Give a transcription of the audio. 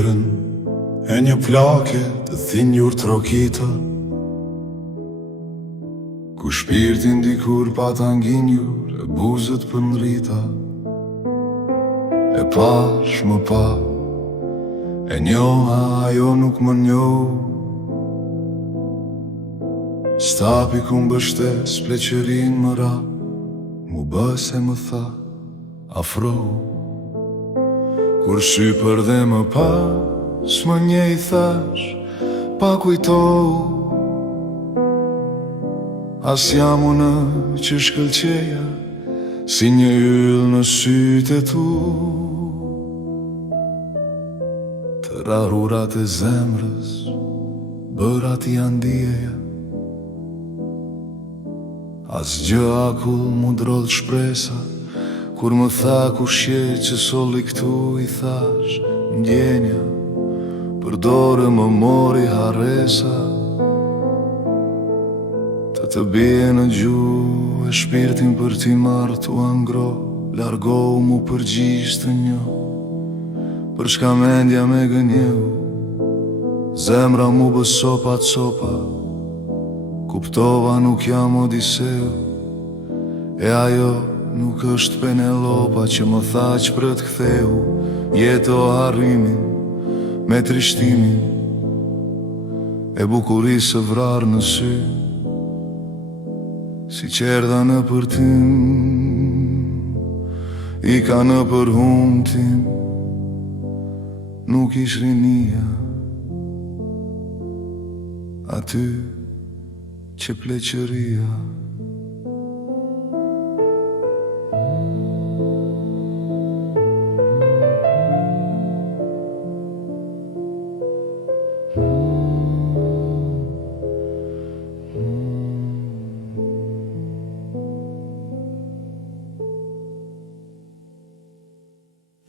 vlerën e një plake të thinjur trokita, ku shpirtin dikur pa t'anginjur e buzët për ndrita. E pash më pa, e njoha ajo nuk më njoh. Stapi ku mbështes pleqërin më ra, mu bëse më tha afro. Kur shqypër dhe më pas, më nje i thash pa kujtohu. As jam unë që shkëlqeja si një yll në sytë e tu. Të rarurat e zemrës bërat janë dijeja. As gjë akull mu drodh shpresa, kur më tha ku shje që soli këtu, i thash ndjenja, për dorë më mori haresa. Të bie në gjuhë e shpirtin për t'i marrë t'u angro, largohu mu përgjisht të njo, për shka mendja me gënjehu. Zemra mu bë sopa copa, kuptova nuk jam Odiseu. E ajo nuk është Penelopa që më tha që për t'ktheu. Jeto harrimin me trishtimin e bukurisë vrarë në sy, si qerdha në përtim, i ka në përhum tim. Nuk ish rinia aty që pleqëria.